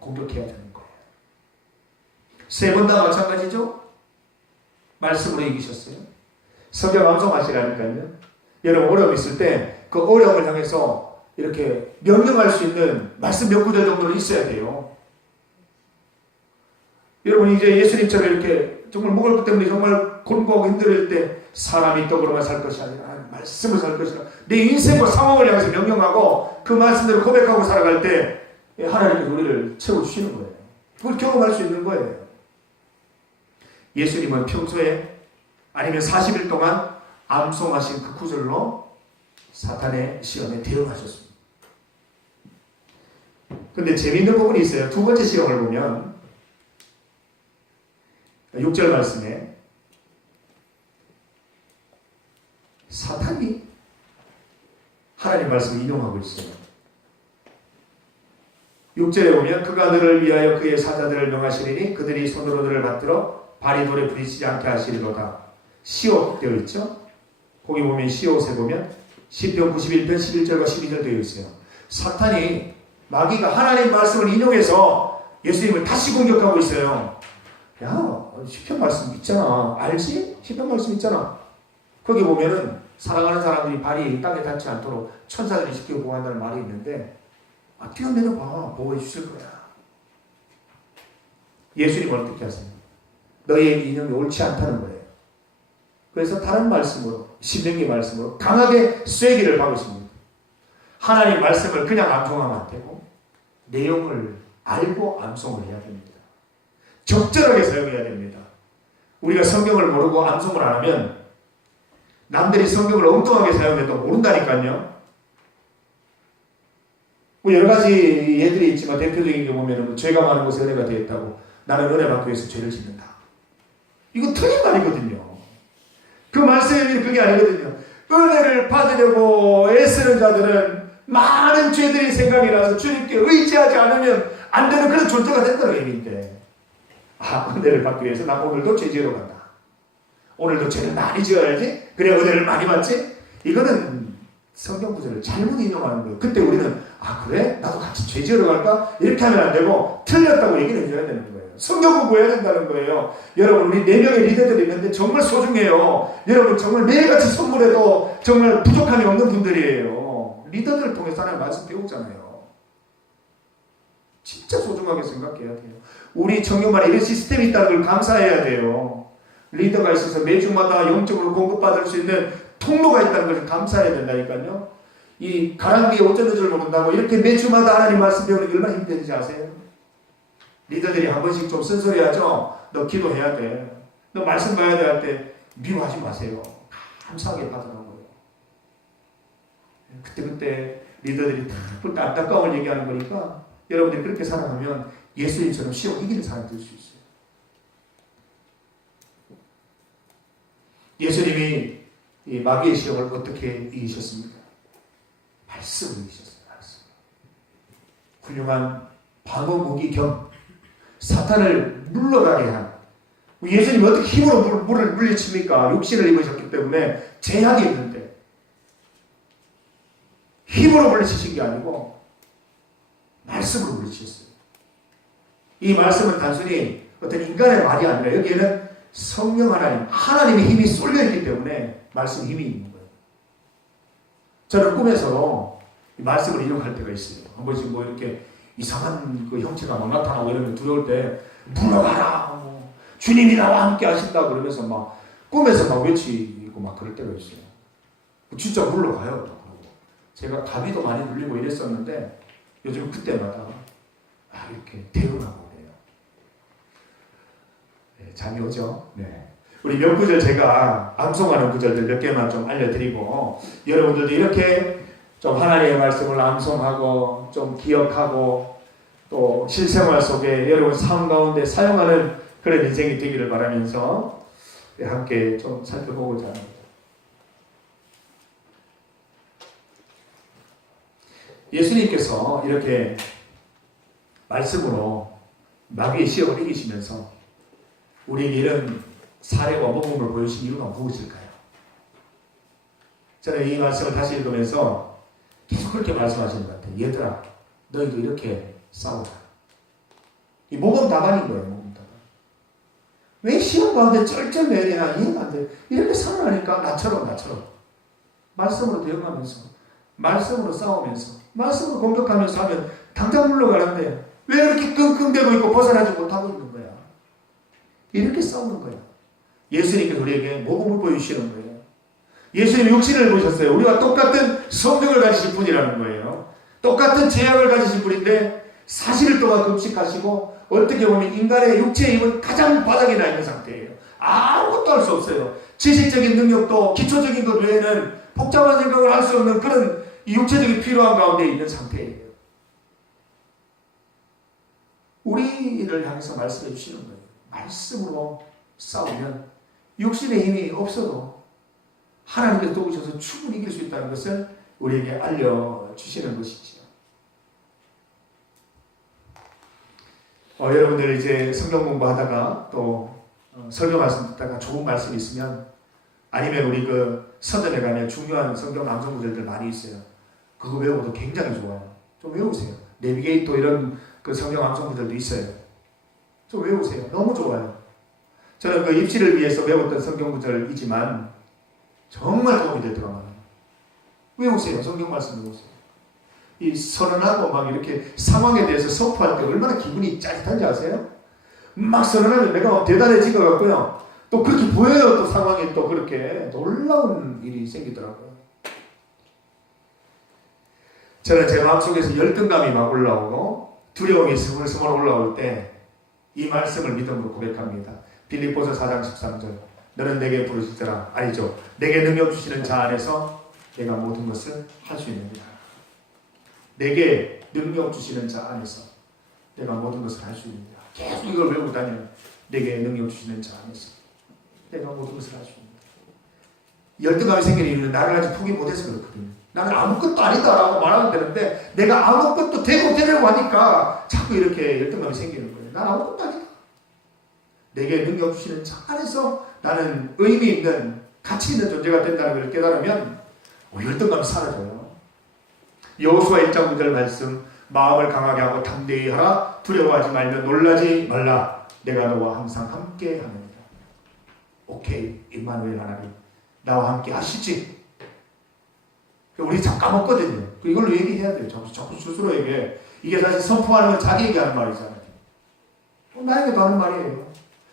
공격해야 되는 거예요. 세 번 다 마찬가지죠? 말씀으로 이기셨어요. 성경 암송하시라니까요. 여러분 어려움 있을 때 그 어려움을 향해서 이렇게 명령할 수 있는 말씀 몇 구절 정도는 있어야 돼요. 여러분 이제 예수님처럼 이렇게 정말 먹을 것 때문에 정말 곤고하고 힘들 때 사람이 떡으로만 살 것이 아니라 말씀을 살 것이라 내 인생과 상황을 향해서 명령하고 그 말씀대로 고백하고 살아갈 때 하나님께서 우리를 채워주시는 거예요. 그걸 경험할 수 있는 거예요. 예수님은 평소에 아니면 40일 동안 암송하신 그 구절로 사탄의 시험에 대응하셨습니다. 근데 재미있는 부분이 있어요. 두 번째 시험을 보면 6절 말씀에 사탄이 하나님 말씀을 인용하고 있어요. 6절에 보면 그가 너를 위하여 그의 사자들을 명하시리니 그들이 손으로 너를 받들어 발이 돌에 부딪히지 않게 하시리로다. 시옷 되어 있죠? 거기 보면 시옷에 보면 시편 91편 11절과 12절 되어 있어요. 사탄이 마귀가 하나님 말씀을 인용해서 예수님을 다시 공격하고 있어요. 야, 시편 말씀 있잖아. 알지? 시편 말씀 있잖아. 거기 보면은 사랑하는 사람들이 발이 땅에 닿지 않도록 천사들이 지키고 보호한다는 말이 있는데 뛰어내려봐. 보호해 주실 거야. 예수님은 어떻게 하세요? 너희의 인용이 옳지 않다는 거예요. 그래서 다른 말씀으로 신명기 말씀으로 강하게 쐐기를 박으십니다. 하나님 말씀을 그냥 암송하면 안 되고 내용을 알고 암송을 해야 됩니다. 적절하게 사용해야 됩니다. 우리가 성경을 모르고 암송을 안 하면 남들이 성경을 엉뚱하게 사용해도 모른다니까요. 뭐 여러 가지 예들이 있지만 대표적인 게 보면 죄가 많은 곳에 은혜가 되었다고 나는 은혜 받기 위해서 죄를 짓는다. 이거 틀린 말이거든요. 그 말씀이 그게 아니거든요. 은혜를 받으려고 애쓰는 자들은 많은 죄들이 생각이 나서 주님께 의지하지 않으면 안 되는 그런 존재가 된다는 의미인데 은혜를 받기 위해서 나 오늘도 죄 지으러 간다. 오늘도 죄를 많이 지어야지. 그래야 은혜를 많이 받지. 이거는 성경 구절을 잘못 인용하는 거예요. 그때 우리는 그래? 나도 같이 죄 지으러 갈까? 이렇게 하면 안 되고 틀렸다고 얘기를 해줘야 되는 거예요. 성경 공부해야 된다는 거예요. 여러분 우리 4명의 리더들이 있는데 정말 소중해요. 여러분 정말 매일같이 선물해도 정말 부족함이 없는 분들이에요. 리더들을 통해서 하나님 말씀 배우잖아요. 진짜 소중하게 생각해야 돼요. 우리 청년만에 이런 시스템이 있다는 걸 감사해야 돼요. 리더가 있어서 매주마다 영적으로 공급받을 수 있는 통로가 있다는 것을 감사해야 된다니까요. 이 가랑비에 옷 젖는 줄 모른다고 이렇게 매주마다 하나님 말씀 배우는 게 얼마나 힘든지 아세요? 리더들이 한 번씩 좀 쓴소리하죠. 너 기도해야 돼. 너 말씀 봐야 돼 할 때 미워하지 마세요. 감사하게 받으라고요. 그때 리더들이 다 안타까움을 얘기하는 거니까 여러분들이 그렇게 살아가면 예수님처럼 시험 이기는 사람이 될 수 있어요. 예수님이 이 마귀의 시험을 어떻게 이기셨습니까? 말씀으로 이기셨어요. 말씀. 훌륭한 방어 무기 겸 사탄을 물러가게 한 예수님이 어떻게 힘으로 물을 물리칩니까? 육신을 입으셨기 때문에 제약이 있는데 힘으로 물리치신 게 아니고 말씀으로 물리치셨어요. 이 말씀은 단순히 어떤 인간의 말이 아니라 여기에는 성령 하나님의 힘이 쏠려있기 때문에 말씀 힘이 있는 거예요. 저는 꿈에서 이 말씀을 이용할 때가 있어요. 한 번씩 뭐 이렇게 이상한 그 형체가 막 나타나고 이러면 두려울 때 물러가라 주님이 나와 함께 하신다 그러면서 막 꿈에서 막 외치고 막 그럴 때가 있어요. 진짜 물러가요. 제가 가비도 많이 눌리고 이랬었는데 요즘 그때마다 이렇게 대응하고 그래요. 잠이 오죠. 네. 우리 몇 구절 제가 암송하는 구절들 몇 개만 좀 알려드리고 여러분들도 이렇게 좀 하나님의 말씀을 암송하고 좀 기억하고 또 실생활 속에 여러분 삶 가운데 사용하는 그런 인생이 되기를 바라면서 함께 좀 살펴보고자 합니다. 예수님께서 이렇게 말씀으로 마귀의 시험을 이기시면서 우리에게 이런 사례와 모범을 보여주신 이유가 무엇일까요? 저는 이 말씀을 다시 읽으면서 계속 그렇게 말씀하시는 것 같아요. 얘들아, 너희도 이렇게 싸우라. 이 모범 답안인 거예요. 모범 답안. 왜 시험 가운데 쩔쩔매리나 이해가 안 돼요. 이렇게 살아나니까 나처럼 말씀으로 대응하면서 말씀으로 싸우면서 말씀으로 공격하면서 하면 당장 물러가는데 왜 이렇게 끙끙대고 있고 벗어나지 못하고 있는 거야? 이렇게 싸우는 거야. 예수님께서 우리에게 모범을 보여주시는 거예요. 예수님 육신을 보셨어요. 우리와 똑같은 성령을 가지신 분이라는 거예요. 똑같은 제약을 가지신 분인데 40일 동안 금식하시고 어떻게 보면 인간의 육체의 힘은 가장 바닥에 나 있는 상태예요. 아무것도 할 수 없어요. 지식적인 능력도 기초적인 것 외에는 복잡한 생각을 할 수 없는 그런 육체적인 필요한 가운데 있는 상태예요. 우리를 향해서 말씀해 주시는 거예요. 말씀으로 싸우면 육신의 힘이 없어도 하나님께서 도우셔서 충분히 이길 수 있다는 것을 우리에게 알려주시는 것이지요. 여러분들 이제 성경 공부하다가 또 설교 말씀 듣다가 좋은 말씀이 있으면 아니면 우리 그 서점에 가면 중요한 성경 암송 구절들 많이 있어요. 그거 외우고도 굉장히 좋아요. 좀 외우세요. 내비게이터 이런 그 성경 암송 구절도 있어요. 좀 외우세요. 너무 좋아요. 저는 그 입시를 위해서 외웠던 성경 구절이지만 정말 도움이 되더라고요. 외우세요. 성경 말씀 외우세요. 이 선언하고 막 이렇게 상황에 대해서 선포할 때 얼마나 기분이 짜릿한지 아세요? 막 선언하면 내가 대단해진 것 같고요. 또 그렇게 보여요. 또 상황이 또 그렇게 놀라운 일이 생기더라고요. 저는 제 마음속에서 열등감이 막 올라오고 두려움이 스물스물 올라올 때 이 말씀을 믿음으로 고백합니다. 빌립보서 4장 13절 너는 내게 부르짖으라. 아니죠. 내게 능력 주시는 자 안에서 내가 모든 것을 할 수 있느니라. 내게 능력 주시는 자 안에서 내가 모든 것을 할 수 있느니라. 계속 이걸 외우고 다니면 내게 능력 주시는 자 안에서 내가 모든 것을 할 수 있느니라. 열등감이 생기는 이유는 나를 아직 포기 못해서 그렇거든요. 나는 아무것도 아니다라고 말하면 되는데 내가 아무것도 되고 되려고 하니까 자꾸 이렇게 열등감이 생기는 거예요. 난 아무것도 아니다. 내게 능력 주시는 자 안에서 나는 의미 있는 가치 있는 존재가 된다는 걸 깨달으면 열등감이 사라져요. 여호수아 1장 9절 말씀 마음을 강하게 하고 담대히 하라. 두려워하지 말며 놀라지 말라. 내가 너와 항상 함께 하느니라. 오케이. 임마누엘 하나님 나와 함께 하시지. 우리 자꾸 까먹거든요. 이걸로 얘기해야 돼요. 자꾸 스스로에게. 이게 사실 선포하는 건 자기에게 하는 말이잖아요. 나에게도 하는 말이에요.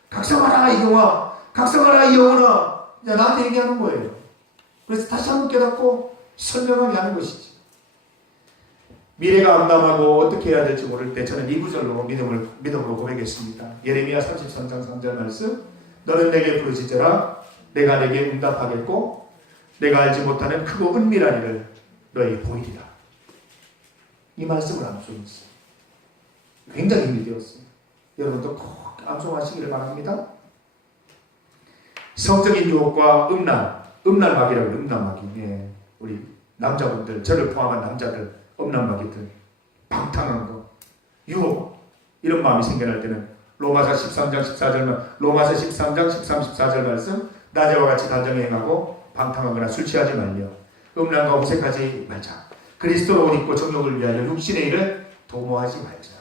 각성하라 이경아, 각성하라 이 영혼아. 나한테 얘기하는 거예요. 그래서 다시 한번 깨닫고 선명하게 하는 것이지. 미래가 암담하고 어떻게 해야 될지 모를 때 저는 이 구절로 믿음으로 고백했습니다. 예레미야 33장 3절 말씀 너는 내게 부르짖으라. 내가 내게 응답하겠고 내가 알지 못하는 크고 은밀한 일을 너에게 보이리라. 이 말씀을 암송했어요. 굉장히 힘이 되었어요. 여러분도 꼭 암송하시기를 바랍니다. 성적인 유혹과 음란마귀라고 음란마귀. 예. 우리 남자분들, 저를 포함한 남자들, 음란마귀들, 방탕한 거, 유혹, 이런 마음이 생겨날 때는 로마서 13장 13, 14절 말씀 낮에와 같이 단정히 행하고 방탕하거나 술 취하지 말며 음란과 호색하지 말자. 그리스도로 옷 입고 정욕을 위하여 육신의 일을 도모하지 말자.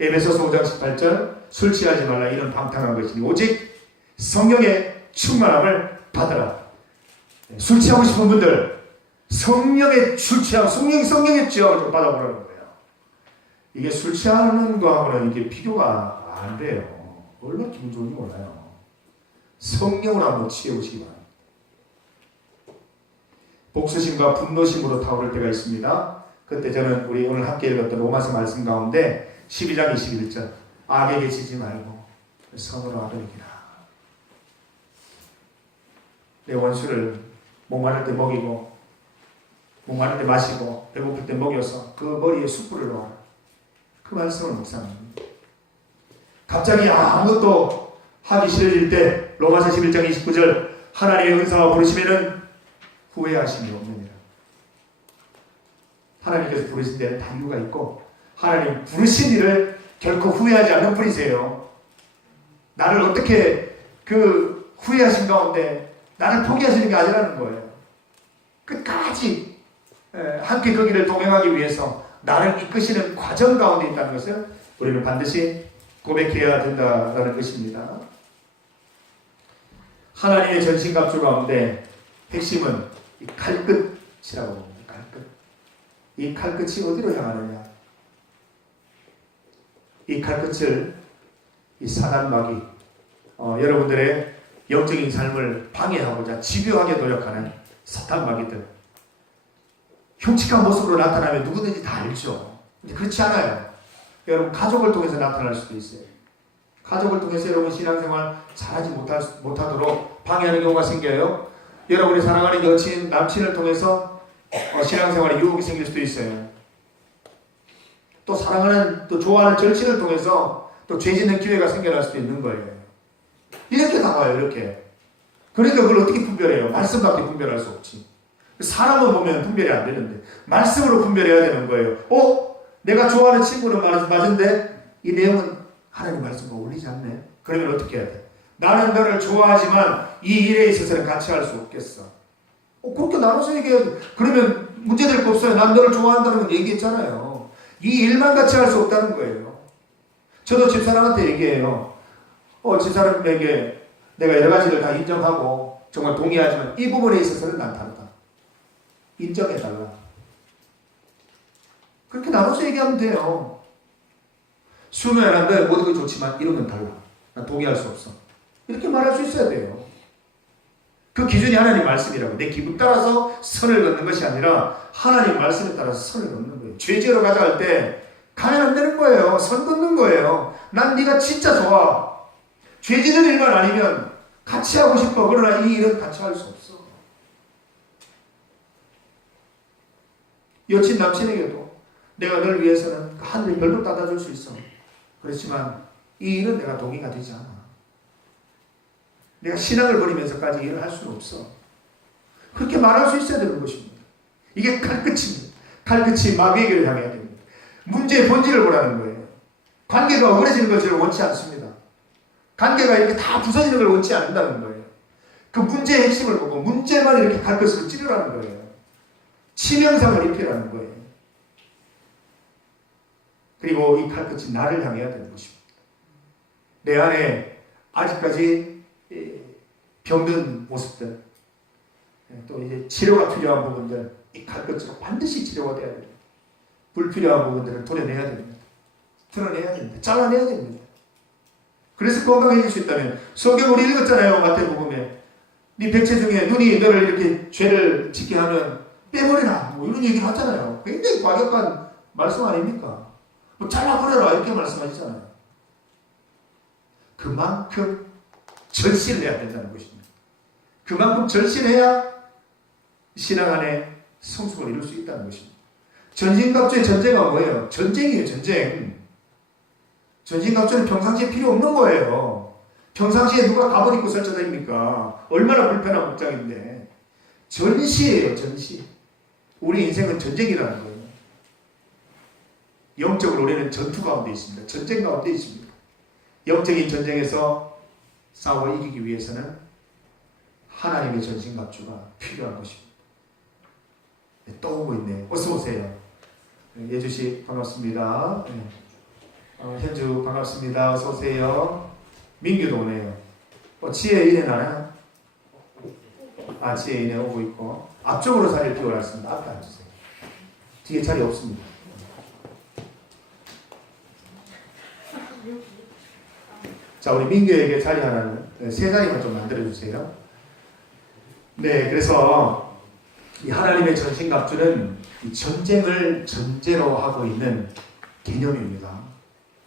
에베소서 5장 18절 술 취하지 말라. 이런 방탕한 것이니 오직 성령의 충만함을 받으라. 술 취하고 싶은 분들 성령의 술 취하고 성령의 취하고 좀 받아보라는 거예요. 이게 술 취하는 거하고는 이게 비교가 안 돼요. 얼마나 기분 좋은지 몰라요. 성령을 한번 취해보시기 바랍니다. 복수심과 분노심으로 타오를 때가 있습니다. 그때 저는 우리 오늘 함께 읽었던 로마서 말씀 가운데 12장 21절 악에게 지지 말고 선으로 아뢰기라. 내 원수를 목마를 때 먹이고 목마를 때 마시고 배고플 때 먹여서 그 머리에 숯불을 놓아라. 그 말씀을 묵상합니다. 갑자기 아무것도 하기 싫어질 때 로마서 11장 29절 하나님의 은사와 부르심에는 후회하심이 없느니라. 하나님께서 부르신 데는 다 이유가 있고 하나님 부르신 일을 결코 후회하지 않는 분이세요. 나를 어떻게 그 후회하신 가운데 나를 포기하시는 게 아니라는 거예요. 끝까지 함께 그 길을 동행하기 위해서 나를 이끄시는 과정 가운데 있다는 것을 우리는 반드시 고백해야 된다는 것입니다. 하나님의 전신갑주 가운데 핵심은 이 칼끝이라고 봅니다. 칼끝. 이 칼끝이 어디로 향하느냐? 이 칼끝을 이 사단마귀, 여러분들의 영적인 삶을 방해하고자 집요하게 노력하는 사탄마귀들, 흉측한 모습으로 나타나면 누구든지 다 알죠. 근데 그렇지 않아요. 여러분 가족을 통해서 나타날 수도 있어요. 가족을 통해서 여러분 신앙생활 잘하지 못하도록 방해하는 경우가 생겨요. 여러분이 사랑하는 여친, 남친을 통해서 신앙생활에 유혹이 생길 수도 있어요. 또 사랑하는, 또 좋아하는 절친을 통해서 또 죄 짓는 기회가 생겨날 수도 있는 거예요. 이렇게 나와요, 이렇게. 그러니까 그걸 어떻게 분별해요? 말씀밖에 분별할 수 없지. 사람을 보면 분별이 안 되는데 말씀으로 분별해야 되는 거예요. 내가 좋아하는 친구는 맞은데 이 내용은 하나님 말씀과 어울리지 않네. 그러면 어떻게 해야 돼? 나는 너를 좋아하지만 이 일에 있어서는 같이 할 수 없겠어. 그렇게 나눠서 얘기해야 돼. 그러면 문제될 거 없어요. 난 너를 좋아한다는 건 얘기했잖아요. 이 일만 같이 할 수 없다는 거예요. 저도 집사람한테 얘기해요. 집사람에게 내가 여러 가지를 다 인정하고 정말 동의하지만 이 부분에 있어서는 난 다르다. 인정해달라. 그렇게 나눠서 얘기하면 돼요. 수면 안 돼. 모든 게 좋지만 이런 건 달라. 난 동의할 수 없어. 이렇게 말할 수 있어야 돼요. 그 기준이 하나님 말씀이라고. 내 기분 따라서 선을 긋는 것이 아니라 하나님 말씀에 따라서 선을 긋는 거예요. 죄지으러 가자 할 때 가면 안 되는 거예요. 선 긋는 거예요. 난 네가 진짜 좋아. 죄 지는 일만 아니면 같이 하고 싶어. 그러나 이 일은 같이 할 수 없어. 여친 남친에게도 내가 널 위해서는 하늘의 별도 따다줄 수 있어. 그렇지만 이 일은 내가 동의가 되지 않아. 내가 신앙을 버리면서까지 일을 할 수는 없어. 그렇게 말할 수 있어야 되는 것입니다. 이게 칼끝입니다. 칼끝이 마귀에게 향해야 됩니다. 문제의 본질을 보라는 거예요. 관계가 어그러지는 것을 원치 않습니다. 관계가 이렇게 다 부서지는 걸 원치 않는다는 거예요. 그 문제의 핵심을 보고 문제만 이렇게 칼끝으로 찌르라는 거예요. 치명상을 입히라는 거예요. 그리고 이 칼끝이 나를 향해야 되는 것입니다. 내 안에 아직까지 병든 모습들, 또 이제 치료가 필요한 부분들, 이 칼끝으로 반드시 치료가 돼야 됩니다. 불필요한 부분들을 도려내야 됩니다. 드러내야 됩니다. 잘라내야 됩니다. 그래서 건강해질 수 있다면, 성경 우리 읽었잖아요. 마태복음에 네 백체 중에 눈이 너를 이렇게 죄를 짓게 하면 빼버리라, 뭐 이런 얘기를 하잖아요. 굉장히 과격한 말씀 아닙니까? 뭐 잘라버려라 이렇게 말씀하시잖아요. 그만큼 절실을 해야 된다는 것입니다. 그만큼 절실해야 신앙 안에 성숙을 이룰 수 있다는 것입니다. 전신갑주의 전제가 뭐예요? 전쟁이에요, 전쟁. 전신갑주는 평상시에 필요 없는 거예요. 평상시에 누가 갑옷 입고 설쳐다닙니까? 얼마나 불편한 복장인데. 전시예요, 전시. 우리 인생은 전쟁이라는 거예요. 영적으로 우리는 전투 가운데 있습니다. 전쟁 가운데 있습니다. 영적인 전쟁에서 싸워 이기기 위해서는 하나님의 전신갑주가 필요한 것입니다. 또 오고 있네요. 어서 오세요. 예주씨 반갑습니다. 현주 반갑습니다. 어서 오세요. 민규도 오네요. 지혜 이내 나나요? 지혜 이내 오고 있고, 앞쪽으로 자리를 비워놨습니다. 앞에 앉으세요. 뒤에 자리 없습니다. 자, 우리 민규에게 자리 하나는 세 자리만 좀 만들어주세요. 네, 그래서 이 하나님의 전신갑주는 이 전쟁을 전제로 하고 있는 개념입니다.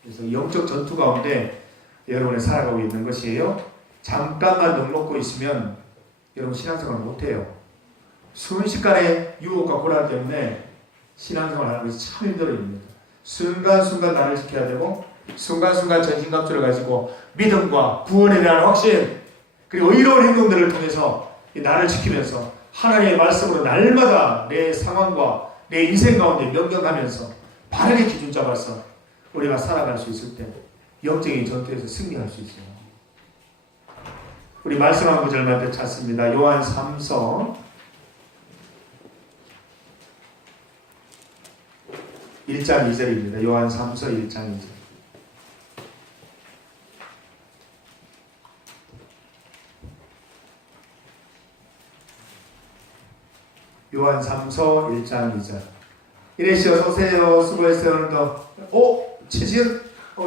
그래서 영적 전투 가운데 여러분이 살아가고 있는 것이에요. 잠깐만 넉넉고 있으면 여러분 신앙생활 못해요. 순식간에 유혹과 고난 때문에 신앙생활 하는 것이 참 힘들어집니다. 순간순간 나를 지켜야 되고 순간순간 전신갑주를 가지고 믿음과 구원에 대한 확신 그리고 의로운 행동들을 통해서 나를 지키면서 하나님의 말씀으로 날마다 내 상황과 내 인생 가운데 명령하면서 바르게 기준 잡아서 우리가 살아갈 수 있을 때 영적인 전투에서 승리할 수 있어요. 우리 말씀 한 구절만 더 찾습니다. 요한 3서 1장 2절입니다. 요한 3서 1장 2절. 요한 3서 1장 2절. 이래시 어서 오세요. 수고했어요. 오늘도. 최지은?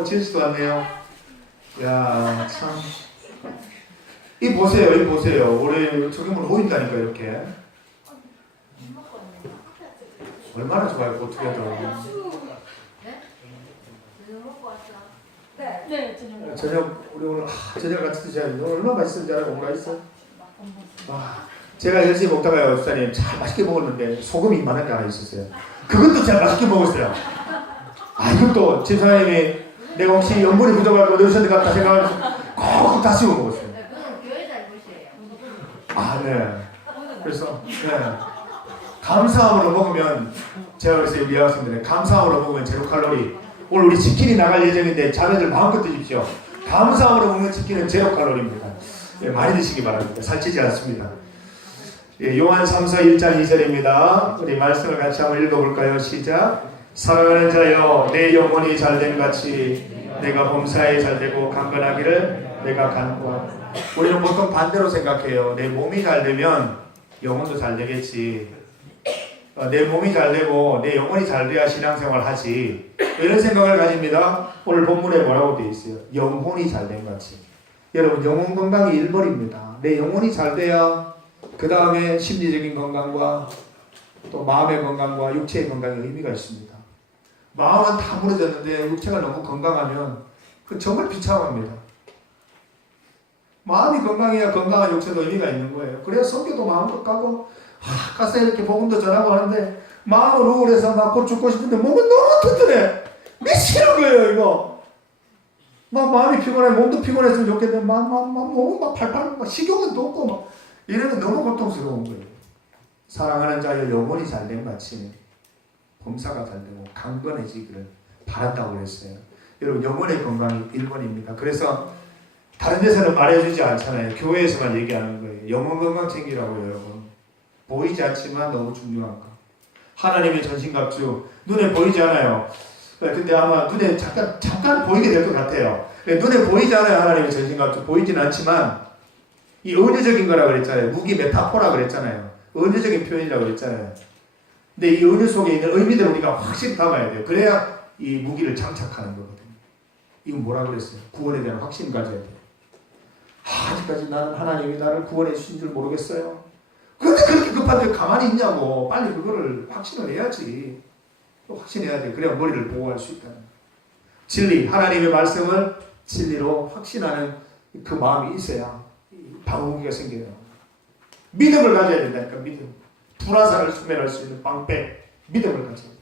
지은씨도 왔네요. 야, 참. 이 보세요. 이 보세요. 올해 저기면 보인다니까 이렇게. 얼마나 좋아요. 어떻게 하더라고요. 네, 저녁 우리 오늘 저녁 같이 드셔야지. 얼마나 맛있는지 알아요? 뭐가 있어? 제가 열심히 먹다가요, 집사님 잘 맛있게 먹었는데 소금이 이만한 게 하나 있었어요. 그것도 잘 맛있게 먹었어요. 이것도 집사님이 내가 혹시 염분이 부족하고 넣으셨는 것 같다 생각하면서 꼭 다 씹어 먹었어요. 교회 잘못이에요. 네. 그래서 네. 감사함으로 먹으면 제가 그래서 우리 학생들에 감사함으로 먹으면 제로 칼로리. 오늘 우리 치킨이 나갈 예정인데 자매들 마음껏 드십시오. 감사함으로 먹는 치킨은 제로 칼로리입니다. 많이 드시기 바랍니다. 살찌지 않습니다. 요한 3서 1장 2절입니다. 우리 말씀을 같이 한번 읽어볼까요? 시작. 사랑하는 자여 내 영혼이 잘됨 같이 내가 범사에 잘되고 강건하기를 내가 간구하고. 우리는 보통 반대로 생각해요. 내 몸이 잘되면 영혼도 잘되겠지. 내 몸이 잘되고 내 영혼이 잘돼야 신앙생활 하지. 이런 생각을 가집니다. 오늘 본문에 뭐라고 되어 있어요? 영혼이 잘된 같이. 여러분 영혼 건강이 1번입니다. 내 영혼이 잘돼야 그 다음에 심리적인 건강과 또 마음의 건강과 육체의 건강에 의미가 있습니다. 마음은 다 무너졌는데 육체가 너무 건강하면 그 정말 비참합니다. 마음이 건강해야 건강한 육체도 의미가 있는 거예요. 그래야 성교도 마음껏 가고 가서 이렇게 복음도 전하고 하는데 마음은 우울해서 막 곧 죽고 싶은데 몸은 너무 튼튼해. 미치는 거예요 이거. 막 마음이 피곤해. 몸도 피곤했으면 좋겠는데 몸은 막 팔팔 막 식욕은 돋고 막 이러면 너무 고통스러운 거예요. 사랑하는 자의 영혼이 잘된 같이 범사가 잘되고 강건해지기를 바란다고 그랬어요. 여러분 영혼의 건강이 1번입니다. 그래서 다른 데서는 말해주지 않잖아요. 교회에서만 얘기하는 거예요. 영혼 건강 챙기라고요. 여러분. 보이지 않지만 너무 중요한 거. 하나님의 전신갑주 눈에 보이지 않아요. 근데 아마 눈에 잠깐 보이게 될 것 같아요. 눈에 보이지 않아요. 하나님의 전신갑주 보이진 않지만 이 은유적인 거라고 그랬잖아요. 무기 메타포라 그랬잖아요. 은유적인 표현이라고 그랬잖아요. 근데 이 은유 속에 있는 의미들을 우리가 확실히 담아야 돼요. 그래야 이 무기를 장착하는 거거든요. 이건 뭐라고 그랬어요? 구원에 대한 확신 가져야 돼요. 아직까지 나는 하나님이 나를 구원해 주신 줄 모르겠어요. 그런데 그렇게 급한데 가만히 있냐고. 빨리 그거를 확신을 해야지. 확신해야 돼. 그래야 머리를 보호할 수 있다는 거예요. 진리, 하나님의 말씀을 진리로 확신하는 그 마음이 있어야 방어무기가 생겨요. 믿음을 가져야 된다니까. 믿음. 불화살을 소멸할 수 있는 방패. 믿음을 가져야 돼요.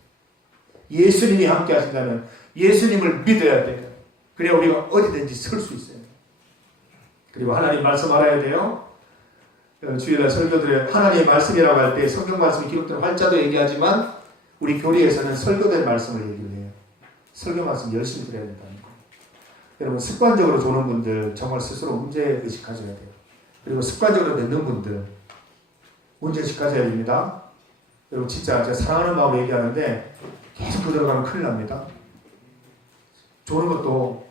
예수님이 함께 하신다면 예수님을 믿어야 돼요. 그래야 우리가 어디든지 설 수 있어요. 그리고 하나님 말씀 알아야 돼요. 주일날 설교들에 하나님의 말씀이라고 할 때 성경 말씀이 기록된 활자도 얘기하지만 우리 교리에서는 설교된 말씀을 얘기를 해요. 설교 말씀 열심히 들어야 된다는 거예요. 여러분 습관적으로 조는 분들 정말 스스로 문제의식 가져야 돼요. 그리고 습관적으로 듣는 분들 문제의식 가져야 됩니다. 여러분 진짜 제가 사랑하는 마음으로 얘기하는데 계속 그대로 가면 큰일 납니다. 조는 것도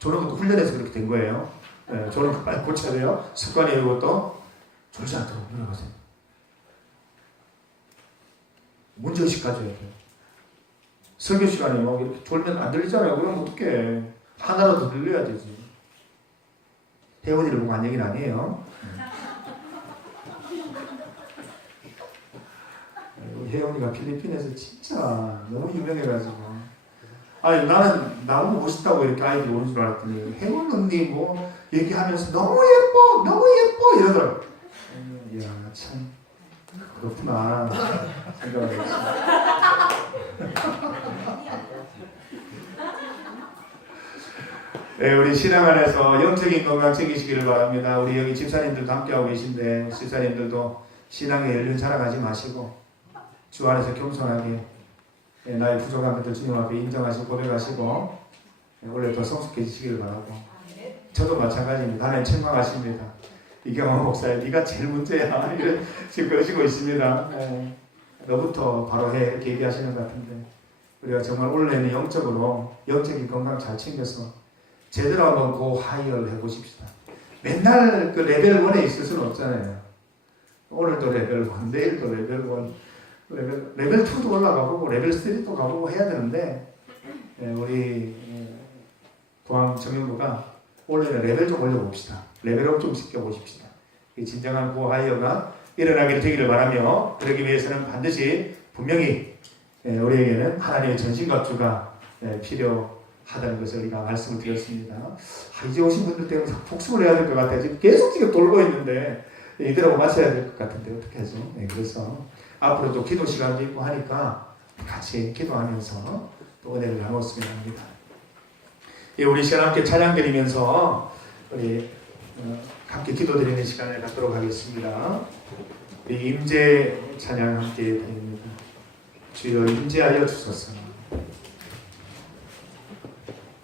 훈련해서 그렇게 된 거예요. 네, 조는 거 빨리 고쳐야 돼요. 습관이에요. 이것도 졸지 않도록 노력하세요. 문제의식 가져야 돼요. 설교 시간에 막 이렇게 졸면 안 들리잖아요. 그럼 어떡해. 하나라도 들려야 되지. 혜원이를 보고 한 얘기는 아니에요. 혜원이가 필리핀에서 진짜 너무 유명해가지고 아니 나는 나보고 멋있다고 이렇게 아이들이 오는 줄 알았더니 혜원 언니 뭐 얘기하면서 너무 예뻐 너무 예뻐 이러더라고. 이야 참 그렇구나 생각을 했어요. 네, 우리 신앙 안에서 영적인 건강 챙기시기를 바랍니다. 우리 여기 집사님들도 함께하고 계신데 집사님들도 신앙의 연륜 자랑하지 마시고 주 안에서 겸손하게 나의 부족한 것들 주님 앞에 인정하시고 고백하시고 원래 더 성숙해지시기를 바라고 저도 마찬가지입니다. 하나님 책망하십니다. 이경환 목사님 네가 제일 문제야 이런 지금 그러시고 있습니다. 너부터 바로 해 이렇게 얘기하시는 것 같은데 우리가 정말 올해는 영적으로 영적인 건강 잘 챙겨서 제대로 한번 고 하이어를 해보십시다. 맨날 그 레벨 1에 있을 수는 없잖아요. 오늘도 레벨 1, 내일도 레벨 1, 레벨 2도 올라가보고 레벨 3도 가보고 해야 되는데 우리 고항 정영부가 올해는 레벨 좀 올려봅시다. 레벨업 좀 시켜보십시다. 진정한 고 하이어가 일어나게 되기를 바라며 그러기 위해서는 반드시 분명히 우리에게는 하나님의 전신갑주가 필요하다는 것을 우리가 말씀을 드렸습니다. 이제 오신 분들 때문에 복습을 해야 될 것 같아요. 지금 계속 돌고 있는데 이들하고 맞춰야 될 것 같은데 어떻게 하죠? 그래서 앞으로도 기도 시간도 있고 하니까 같이 기도하면서 또 은혜를 나눴으면 합니다. 우리 시간 함께 찬양 드리면서 우리 함께 기도드리는 시간을 갖도록 하겠습니다. 우리 임재 찬양 함께 드립니다. 주여 임재하여 주소서.